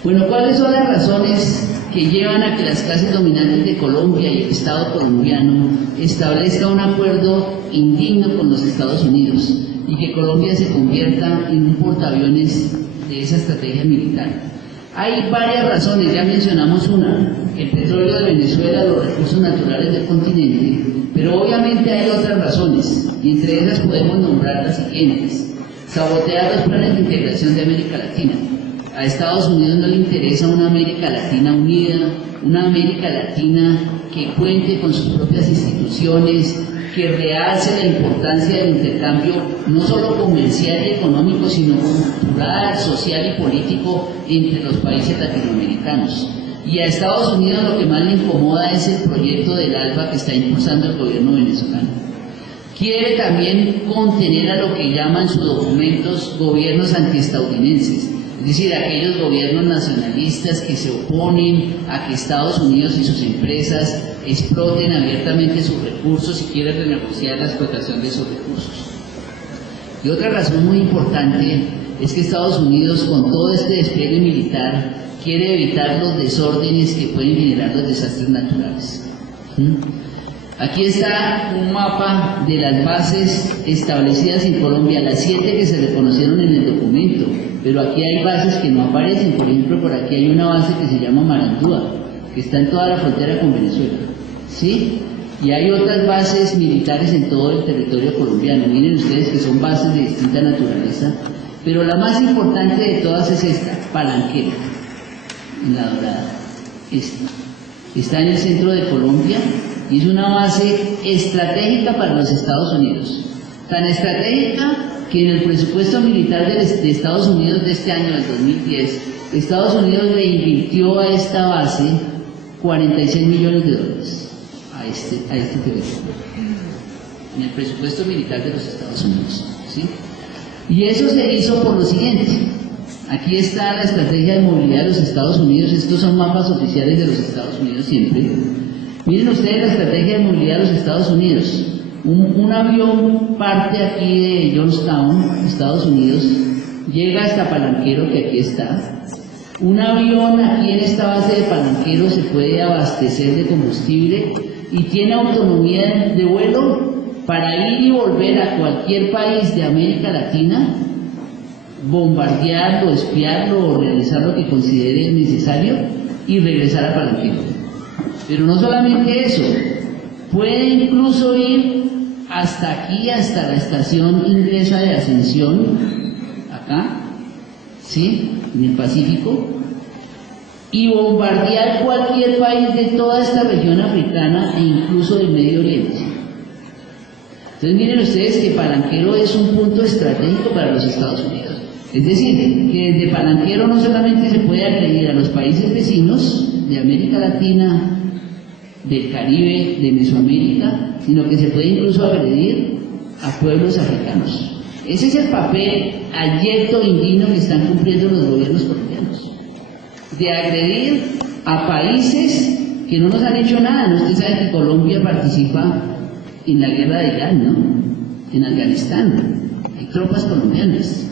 Bueno, ¿cuáles son las razones que llevan a que las clases dominantes de Colombia y el Estado colombiano establezca un acuerdo indigno con los Estados Unidos y que Colombia se convierta en un portaaviones de esa estrategia militar? Hay varias razones, ya mencionamos una, el petróleo de Venezuela, los recursos naturales del continente, pero obviamente hay otras razones, y entre esas podemos nombrar las siguientes. Sabotear los planes de integración de América Latina. A Estados Unidos no le interesa una América Latina unida, una América Latina que cuente con sus propias instituciones, que realce la importancia del intercambio no solo comercial y económico, sino cultural, social y político entre los países latinoamericanos. Y a Estados Unidos lo que más le incomoda es el proyecto del ALBA que está impulsando el gobierno venezolano. Quiere también contener a lo que llaman sus documentos gobiernos antiestadounidenses, es decir, aquellos gobiernos nacionalistas que se oponen a que Estados Unidos y sus empresas exploten abiertamente sus recursos y quieren renegociar la explotación de esos recursos. Y otra razón muy importante es que Estados Unidos, con todo este despliegue militar, quiere evitar los desórdenes que pueden generar los desastres naturales. Aquí está un mapa de las bases establecidas en Colombia, las 7 que se reconocieron en el documento, pero aquí hay bases que no aparecen. Por ejemplo, por aquí hay una base que se llama Marandúa, que está en toda la frontera con Venezuela, ¿sí? Y hay otras bases militares en todo el territorio colombiano. Miren ustedes que son bases de distinta naturaleza, pero la más importante de todas es esta, Palenquero, en La Dorada. Está en el centro de Colombia y es una base estratégica para los Estados Unidos. Tan estratégica que en el presupuesto militar de Estados Unidos de este año, del 2010, Estados Unidos le invirtió a esta base $46 millones a este territorio, en el presupuesto militar de los Estados Unidos, ¿sí? Y eso se hizo por lo siguiente. Aquí está la estrategia de movilidad de los Estados Unidos. Estos son mapas oficiales de los Estados Unidos siempre. Miren ustedes la estrategia de movilidad de los Estados Unidos. Un avión parte aquí de Johnstown, Estados Unidos, llega hasta Palenquero, que aquí está. Un avión aquí en esta base de Palenquero se puede abastecer de combustible y tiene autonomía de vuelo para ir y volver a cualquier país de América Latina, bombardearlo, espiarlo o realizar lo que considere necesario y regresar a Palenquero. Pero no solamente eso, puede incluso ir hasta aquí, hasta la estación inglesa de Ascensión, acá, ¿sí?, en el Pacífico, y bombardear cualquier país de toda esta región africana e incluso del Medio Oriente. Entonces miren ustedes que Palenquero es un punto estratégico para los Estados Unidos. Es decir, que desde Palenquero no solamente se puede agredir a los países vecinos de América Latina, del Caribe, de Mesoamérica, sino que se puede incluso agredir a pueblos africanos. Ese es el papel abyecto indigno que están cumpliendo los gobiernos colombianos, de agredir a países que no nos han hecho nada. ¿No? Usted sabe que Colombia participa en la guerra de Irán, ¿no?, en Afganistán. Hay tropas colombianas.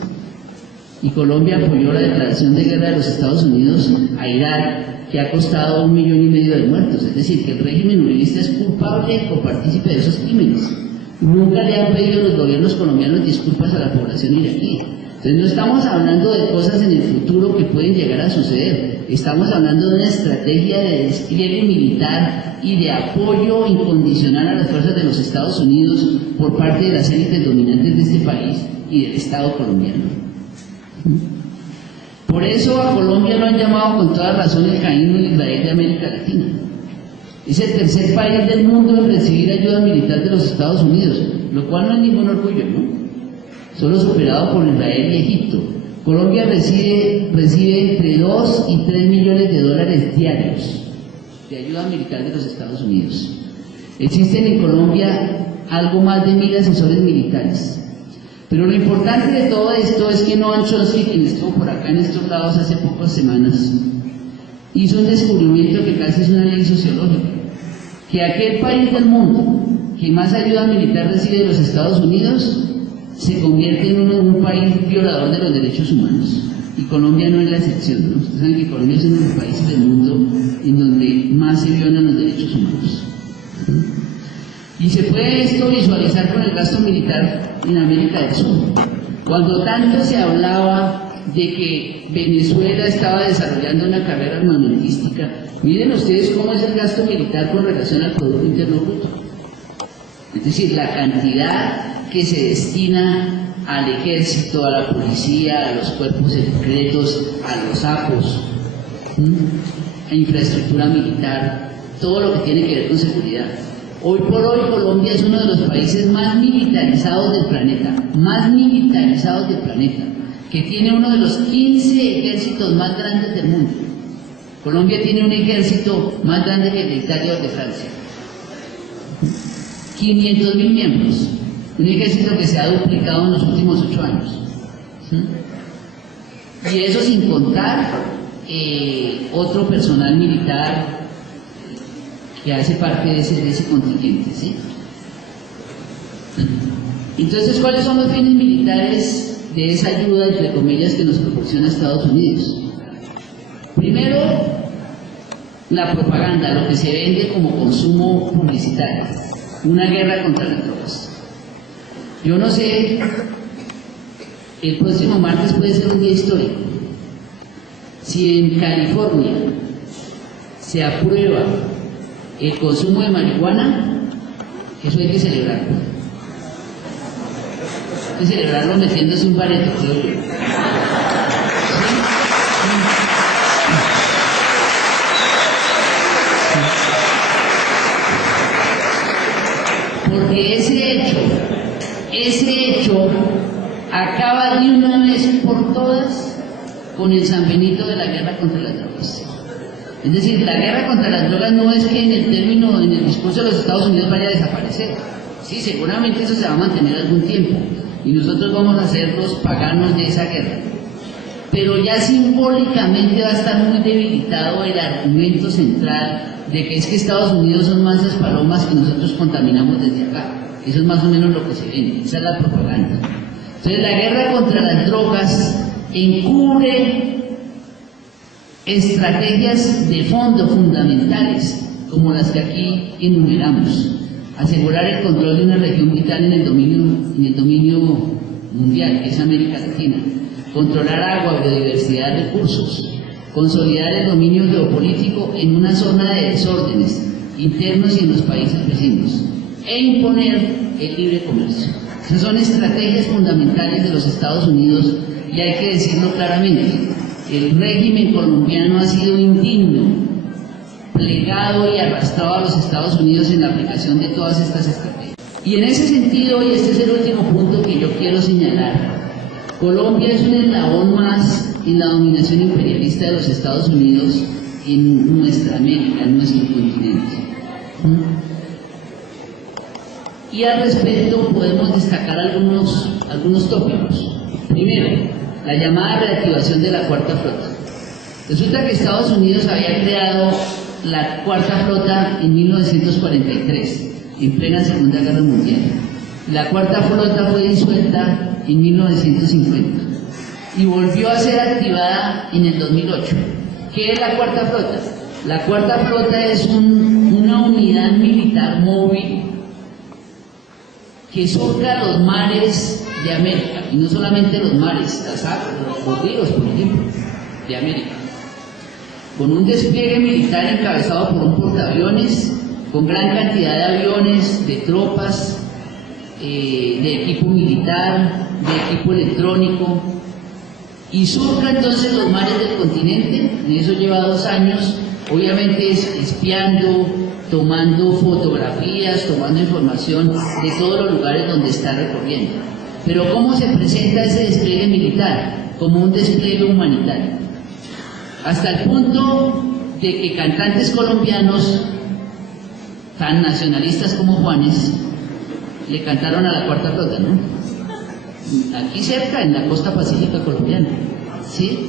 Y Colombia apoyó la declaración de guerra de los Estados Unidos a Irak, que ha costado 1,5 millones de muertos. Es decir, que el régimen uribista es culpable o partícipe de esos crímenes. Nunca le han pedido a los gobiernos colombianos disculpas a la población iraquí. Entonces no estamos hablando de cosas en el futuro que pueden llegar a suceder. Estamos hablando de una estrategia de despliegue militar y de apoyo incondicional a las fuerzas de los Estados Unidos por parte de las élites dominantes de este país y del Estado colombiano. Por eso a Colombia lo han llamado con toda razón el Caín de Israel de América Latina. Es el tercer país del mundo en recibir ayuda militar de los Estados Unidos, lo cual no es ningún orgullo, ¿no? Solo superado por Israel y Egipto. Colombia recibe entre 2 y 3 millones de dólares diarios de ayuda militar de los Estados Unidos. Existen en Colombia algo más de 1000 asesores militares. Pero lo importante de todo esto es que Noam Chomsky, quien estuvo por acá en estos lados hace pocas semanas, hizo un descubrimiento que casi es una ley sociológica, que aquel país del mundo que más ayuda militar recibe de los Estados Unidos se convierte en un país violador de los derechos humanos. Y Colombia no es la excepción, ¿no? Ustedes saben que Colombia es uno de los países del mundo en donde más se violan los derechos humanos. Y se puede esto visualizar con el gasto militar en América del Sur. Cuando tanto se hablaba de que Venezuela estaba desarrollando una carrera armamentística, miren ustedes cómo es el gasto militar con relación al Producto Interno Bruto. Es decir, la cantidad que se destina al ejército, a la policía, a los cuerpos secretos, a los APOS, a infraestructura militar, todo lo que tiene que ver con seguridad. Hoy por hoy Colombia es uno de los países más militarizados del planeta, que tiene uno de los 15 ejércitos más grandes del mundo. Colombia tiene un ejército más grande que el de Italia o de Francia. 500.000 miembros, un ejército que se ha duplicado en los últimos 8 años. Y eso sin contar otro personal militar que hace parte de ese contingente, ¿sí? Entonces, ¿cuáles son los fines militares de esa ayuda, entre comillas, que nos proporciona Estados Unidos? Primero, la propaganda, lo que se vende como consumo publicitario, una guerra contra las drogas. Yo no sé, el próximo martes puede ser un día histórico. Si en California se aprueba el consumo de marihuana, eso hay que celebrarlo. Hay que celebrarlo metiéndose un bareto, creo yo. Porque ese hecho acaba de una vez por todas con el San Benito de la guerra contra las drogas. Es decir, la guerra contra las drogas no es que en el discurso de los Estados Unidos vaya a desaparecer. Sí, seguramente eso se va a mantener algún tiempo y nosotros vamos a ser los paganos de esa guerra. Pero ya simbólicamente va a estar muy debilitado el argumento central de que es que Estados Unidos son mansas palomas que nosotros contaminamos desde acá. Eso es más o menos lo que se vende, esa es la propaganda. Entonces la guerra contra las drogas encubre estrategias de fondo fundamentales, como las que aquí enumeramos. Asegurar el control de una región vital en el dominio mundial, que es América Latina. Controlar agua, biodiversidad, recursos. Consolidar el dominio geopolítico en una zona de desórdenes internos y en los países vecinos. E imponer el libre comercio. Esas son estrategias fundamentales de los Estados Unidos y hay que decirlo claramente. El régimen colombiano ha sido indigno, plegado y arrastrado a los Estados Unidos en la aplicación de todas estas estrategias. Y en ese sentido, y este es el último punto que yo quiero señalar, Colombia es un eslabón más en la dominación imperialista de los Estados Unidos en nuestra América, en nuestro continente. Y al respecto podemos destacar algunos tópicos. Primero, la llamada reactivación de la Cuarta Flota. Resulta que Estados Unidos había creado la Cuarta Flota en 1943, en plena Segunda Guerra Mundial. La Cuarta Flota fue disuelta en 1950 y volvió a ser activada en el 2008. ¿Qué es la Cuarta Flota? La Cuarta Flota es una unidad militar móvil que surca los mares de América, y no solamente los mares, las aguas, los ríos, por ejemplo, de América, con un despliegue militar encabezado por un portaaviones, con gran cantidad de aviones, de tropas, de equipo militar, de equipo electrónico, y surca entonces los mares del continente. En eso lleva 2 años, obviamente espiando, tomando fotografías, tomando información de todos los lugares donde está recorriendo. Pero ¿cómo se presenta ese despliegue militar? Como un despliegue humanitario. Hasta el punto de que cantantes colombianos, tan nacionalistas como Juanes, le cantaron a la Cuarta Flota, ¿no? Aquí cerca, en la costa pacífica colombiana, ¿sí?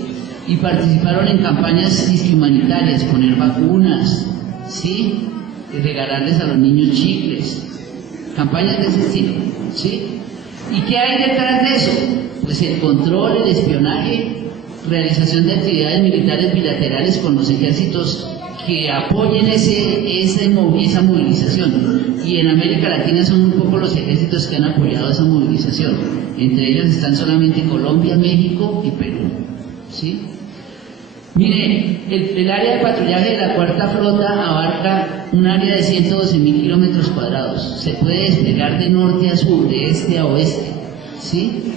Y participaron en campañas humanitarias, poner vacunas, ¿sí? Regalarles a los niños chicles, campañas de ese estilo, ¿sí? ¿Y qué hay detrás de eso? Pues el control, el espionaje, realización de actividades militares bilaterales con los ejércitos que apoyen esa movilización. Y en América Latina son un poco los ejércitos que han apoyado esa movilización. Entre ellos están solamente Colombia, México y Perú, ¿sí? Mire, el área de patrullaje de la Cuarta Flota abarca un área de 112.000 kilómetros cuadrados. Se puede desplegar de norte a sur, de este a oeste, ¿sí?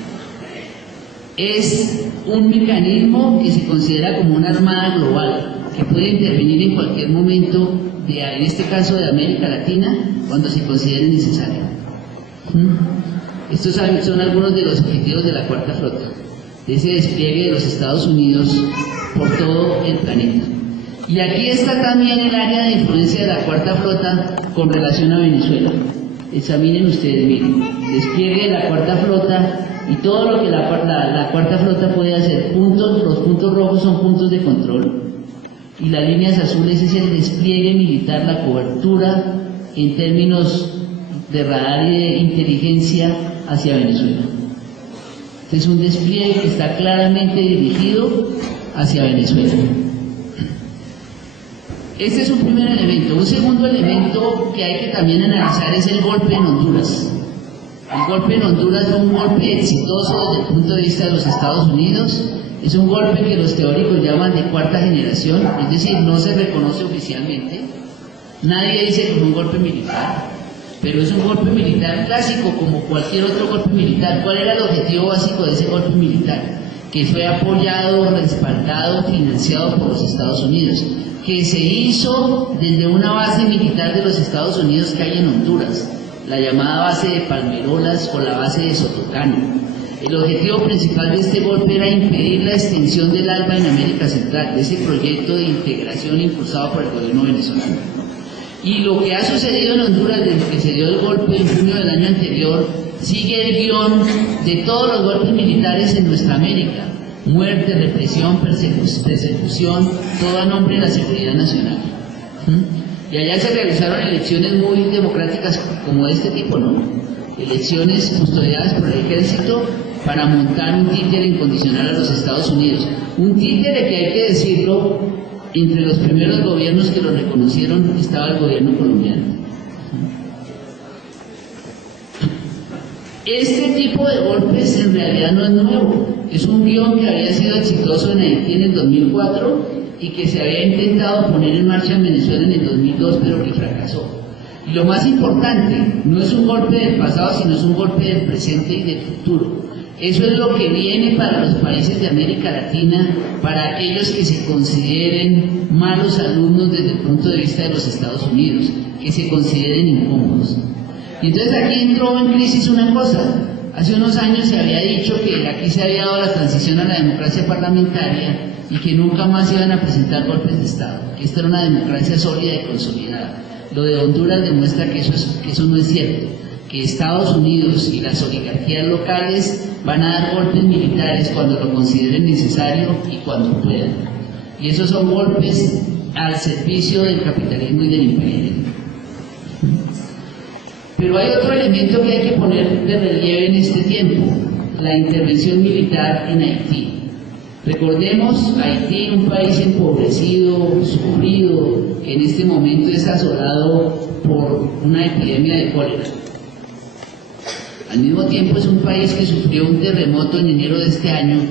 Es un mecanismo que se considera como una armada global, que puede intervenir en cualquier momento, en este caso de América Latina, cuando se considere necesario. Estos son algunos de los objetivos de la Cuarta Flota, de ese despliegue de los Estados Unidos por todo el planeta. Y aquí está también el área de influencia de la Cuarta Flota con relación a Venezuela. Examinen ustedes, miren, despliegue de la Cuarta Flota y todo lo que la Cuarta Flota puede hacer. Los puntos rojos son puntos de control y las líneas azules es el despliegue militar, la cobertura en términos de radar y de inteligencia hacia Venezuela. Este es un despliegue que está claramente dirigido hacia Venezuela. Este es un primer elemento. Un segundo elemento que hay que también analizar es el golpe en Honduras. El golpe en Honduras fue un golpe exitoso desde el punto de vista de los Estados Unidos. Es un golpe que los teóricos llaman de cuarta generación, es decir, no se reconoce oficialmente. Nadie dice que fue un golpe militar, pero es un golpe militar clásico como cualquier otro golpe militar. ¿Cuál era el objetivo básico de ese golpe militar? Que fue apoyado, respaldado, financiado por los Estados Unidos, que se hizo desde una base militar de los Estados Unidos que hay en Honduras, la llamada base de Palmerolas o la base de Sotocano. El objetivo principal de este golpe era impedir la extensión del ALBA en América Central, de ese proyecto de integración impulsado por el gobierno venezolano. Y lo que ha sucedido en Honduras desde que se dio el golpe en junio del año anterior sigue el guión de todos los golpes militares en nuestra América: muerte, represión, persecución, todo a nombre de la seguridad nacional. Y allá se realizaron elecciones muy democráticas como de este tipo, ¿no? Elecciones custodiadas por el ejército para montar un títere incondicional a los Estados Unidos. Un títere que, hay que decirlo, entre los primeros gobiernos que lo reconocieron estaba el gobierno colombiano. Este tipo de golpes en realidad no es nuevo. Es un guión que había sido exitoso en Haití en el 2004 y que se había intentado poner en marcha en Venezuela en el 2002, pero que fracasó. Y lo más importante, no es un golpe del pasado, sino es un golpe del presente y del futuro. Eso es lo que viene para los países de América Latina, para aquellos que se consideren malos alumnos desde el punto de vista de los Estados Unidos, que se consideren incómodos. Y entonces aquí entró en crisis una cosa. Hace unos años se había dicho que aquí se había dado la transición a la democracia parlamentaria y que nunca más iban a presentar golpes de Estado, que esta era una democracia sólida y consolidada. Lo de Honduras demuestra que eso no es cierto, que Estados Unidos y las oligarquías locales van a dar golpes militares cuando lo consideren necesario y cuando puedan. Y esos son golpes al servicio del capitalismo y del imperialismo. Pero hay otro elemento que hay que poner de relieve en este tiempo: la intervención militar en Haití. Recordemos, Haití, un país empobrecido, sufrido, que en este momento es asolado por una epidemia de cólera. Al mismo tiempo es un país que sufrió un terremoto en enero de este año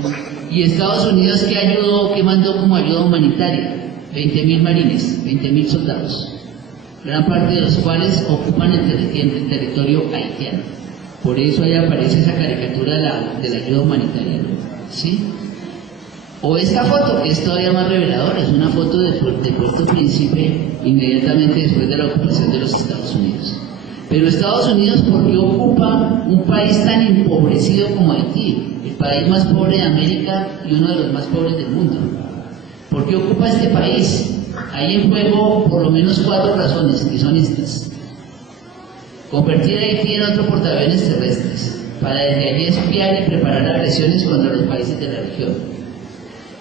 y Estados Unidos que ayudó, que mandó como ayuda humanitaria 20.000 marines, 20.000 soldados, gran parte de los cuales ocupan el territorio haitiano. Por eso ahí aparece esa caricatura de la ayuda humanitaria, ¿sí? O esta foto, que es todavía más reveladora, es una foto de Puerto Príncipe inmediatamente después de la ocupación de los Estados Unidos. Pero Estados Unidos, ¿por qué ocupa un país tan empobrecido como Haití? El país más pobre de América y uno de los más pobres del mundo. ¿Por qué ocupa este país? Hay en juego por lo menos 4 razones, que son estas. Convertir a Haití en otro portaaviones terrestres, para desde allí espiar y preparar agresiones contra los países de la región.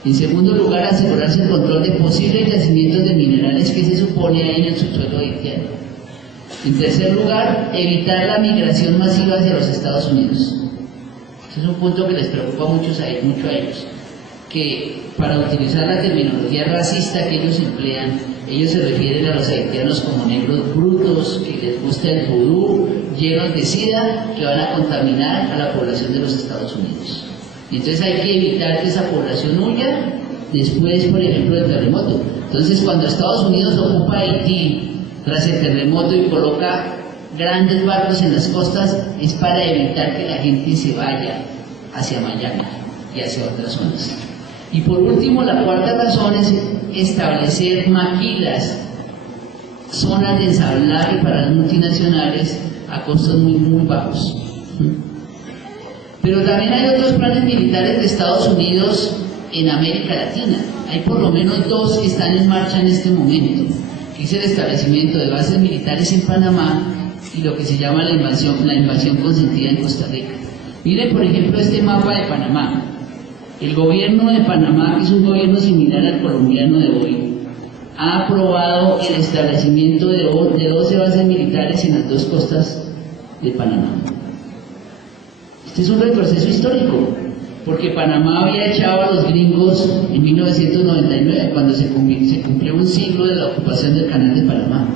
En segundo lugar, asegurarse el control de posibles yacimientos de minerales que se supone hay en el subsuelo haitiano. En tercer lugar, evitar la migración masiva hacia los Estados Unidos. Ese es un punto que les preocupa mucho a ellos, que para utilizar la terminología racista que ellos emplean, ellos se refieren a los haitianos como negros brutos, que les gusta el vudú, llenos de sida, que van a contaminar a la población de los Estados Unidos. Y entonces hay que evitar que esa población huya después, por ejemplo, del terremoto. Entonces, cuando Estados Unidos ocupa Haití tras el terremoto y coloca grandes barcos en las costas, es para evitar que la gente se vaya hacia Miami y hacia otras zonas. Y por último, la cuarta razón es establecer maquilas, zonas de ensamblaje para las multinacionales a costos muy bajos. Pero también hay otros planes militares de Estados Unidos en América Latina. Hay por lo menos 2 que están en marcha en este momento, que es el establecimiento de bases militares en Panamá y lo que se llama la invasión consentida en Costa Rica. Miren, por ejemplo, este mapa de Panamá. El gobierno de Panamá, que es un gobierno similar al colombiano de hoy, ha aprobado el establecimiento de 12 bases militares en las 2 costas de Panamá. Este es un retroceso histórico, porque Panamá había echado a los gringos en 1999, cuando se cumplió un siglo de la ocupación del Canal de Panamá.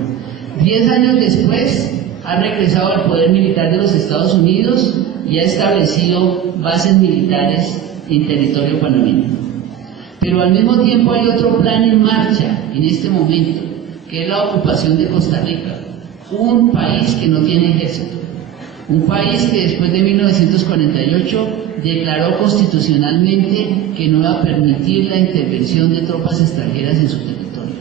10 años después, ha regresado al poder militar de los Estados Unidos y ha establecido bases militares en territorio panameño. Pero al mismo tiempo hay otro plan en marcha en este momento, que es la ocupación de Costa Rica, un país que no tiene ejército, un país que después de 1948 declaró constitucionalmente que no iba a permitir la intervención de tropas extranjeras en su territorio.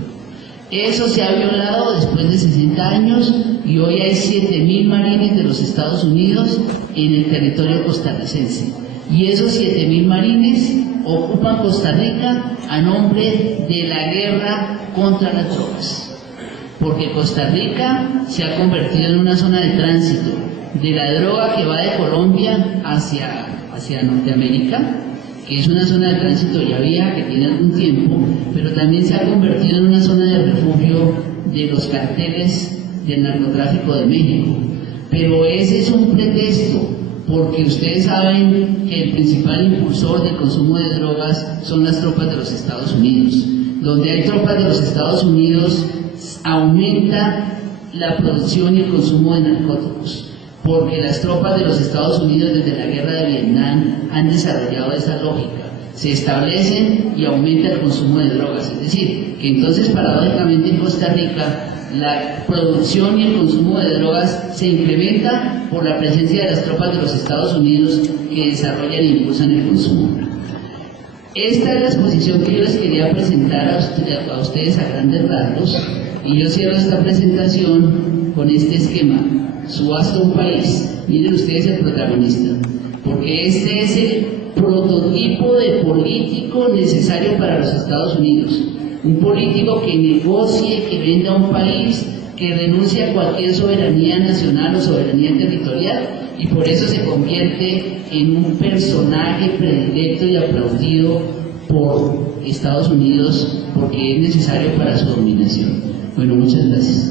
Eso se ha violado después de 60 años y hoy hay 7.000 marines de los Estados Unidos en el territorio costarricense. Y esos 7.000 marines ocupan Costa Rica a nombre de la guerra contra las drogas. Porque Costa Rica se ha convertido en una zona de tránsito de la droga que va de Colombia hacia Norteamérica, que es una zona de tránsito ya vieja, que tiene algún tiempo, pero también se ha convertido en una zona de refugio de los carteles del narcotráfico de México. Pero ese es un pretexto, porque ustedes saben que el principal impulsor del consumo de drogas son las tropas de los Estados Unidos. Donde hay tropas de los Estados Unidos, aumenta la producción y el consumo de narcóticos, porque las tropas de los Estados Unidos desde la guerra de Vietnam han desarrollado esa lógica. Se establecen y aumenta el consumo de drogas. Es decir, que entonces paradójicamente en Costa Rica la producción y el consumo de drogas se incrementa por la presencia de las tropas de los Estados Unidos que desarrollan e impulsan el consumo. Esta es la exposición que yo les quería presentar a ustedes a grandes rasgos, y yo cierro esta presentación con este esquema. Subasta un país. Miren ustedes el protagonista, porque este es el prototipo de político necesario para los Estados Unidos. Un político que negocie, que venda un país, que renuncie a cualquier soberanía nacional o soberanía territorial, y por eso se convierte en un personaje predilecto y aplaudido por Estados Unidos, porque es necesario para su dominación. Bueno, muchas gracias.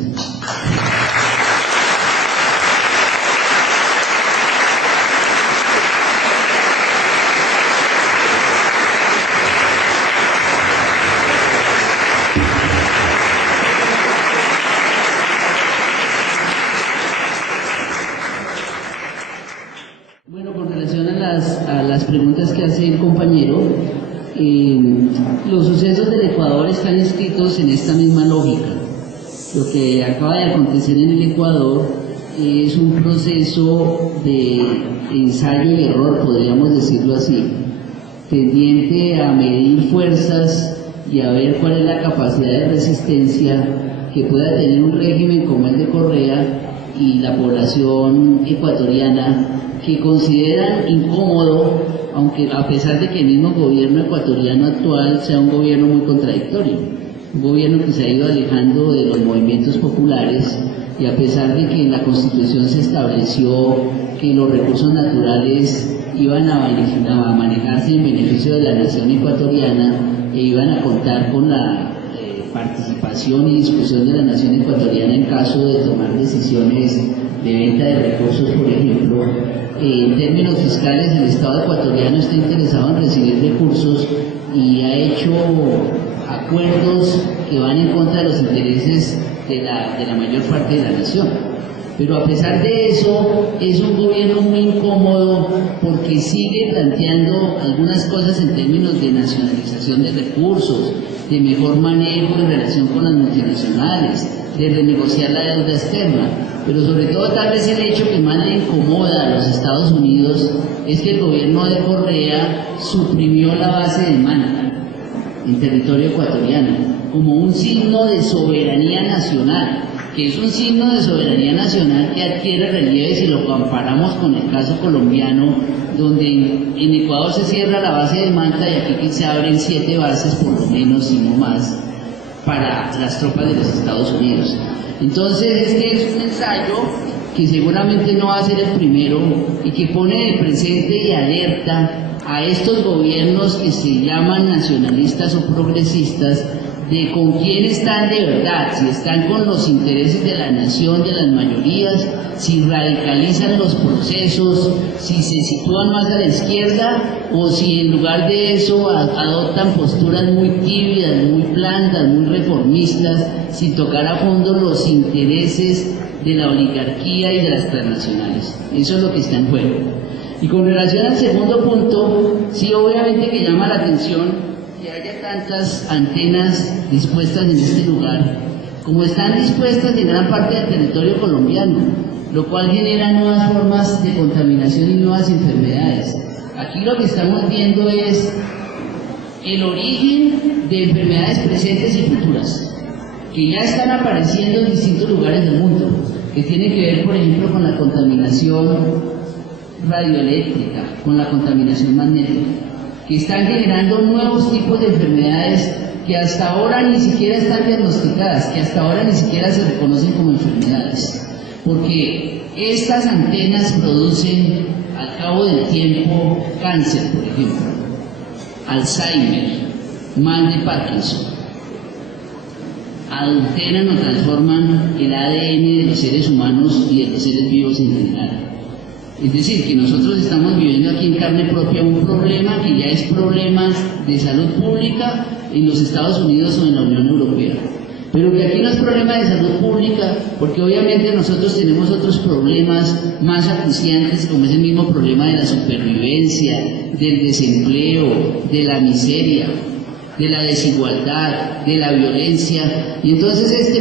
aspectos en esta misma lógica. Lo que acaba de acontecer en el Ecuador es un proceso de ensayo y error, podríamos decirlo así, tendiente a medir fuerzas y a ver cuál es la capacidad de resistencia que pueda tener un régimen como el de Correa y la población ecuatoriana, que consideran incómodo, aunque a pesar de que el mismo gobierno ecuatoriano actual sea un gobierno muy contradictorio, un gobierno que se ha ido alejando de los movimientos populares, y a pesar de que en la Constitución se estableció que los recursos naturales iban a manejarse en beneficio de la nación ecuatoriana e iban a contar con la participación y discusión de la nación ecuatoriana en caso de tomar decisiones de venta de recursos, por ejemplo. En términos fiscales, el Estado ecuatoriano está interesado en recibir recursos y ha hecho acuerdos que van en contra de los intereses de la mayor parte de la nación. Pero a pesar de eso, es un gobierno muy incómodo porque sigue planteando algunas cosas en términos de nacionalización de recursos, de mejor manejo en relación con las multinacionales, de renegociar la deuda externa. Pero sobre todo tal vez el hecho que más le incomoda a los Estados Unidos es que el gobierno de Correa suprimió la base de Manta en territorio ecuatoriano como un signo de soberanía nacional, que es un signo de soberanía nacional que adquiere relieve si lo comparamos con el caso colombiano, donde en Ecuador se cierra la base de Manta y aquí se abren 7 bases por lo menos, si no más, para las tropas de los Estados Unidos. Entonces es un ensayo que seguramente no va a ser el primero y que pone de presente y alerta a estos gobiernos que se llaman nacionalistas o progresistas, de con quién están de verdad, si están con los intereses de la nación, de las mayorías, si radicalizan los procesos, si se sitúan más a la izquierda o si en lugar de eso adoptan posturas muy tibias, muy blandas, muy reformistas, sin tocar a fondo los intereses de la oligarquía y de las transnacionales. Eso es lo que está en juego. Y con relación al segundo punto, sí, obviamente que llama la atención que haya tantas antenas dispuestas en este lugar, como están dispuestas en gran parte del territorio colombiano, lo cual genera nuevas formas de contaminación y nuevas enfermedades. Aquí lo que estamos viendo es el origen de enfermedades presentes y futuras, que ya están apareciendo en distintos lugares del mundo, que tienen que ver, por ejemplo, con la contaminación radioeléctrica, con la contaminación magnética, que están generando nuevos tipos de enfermedades que hasta ahora ni siquiera están diagnosticadas, que hasta ahora ni siquiera se reconocen como enfermedades, porque estas antenas producen al cabo del tiempo cáncer, por ejemplo, Alzheimer, mal de Parkinson, alteran o transforman el ADN de los seres humanos y de los seres vivos en general. Es decir, que nosotros estamos viviendo aquí en carne propia un problema que ya es problema de salud pública en los Estados Unidos o en la Unión Europea. Pero que aquí no es problema de salud pública, porque obviamente nosotros tenemos otros problemas más acuciantes, como es el mismo problema de la supervivencia, del desempleo, de la miseria, de la desigualdad, de la violencia. Y entonces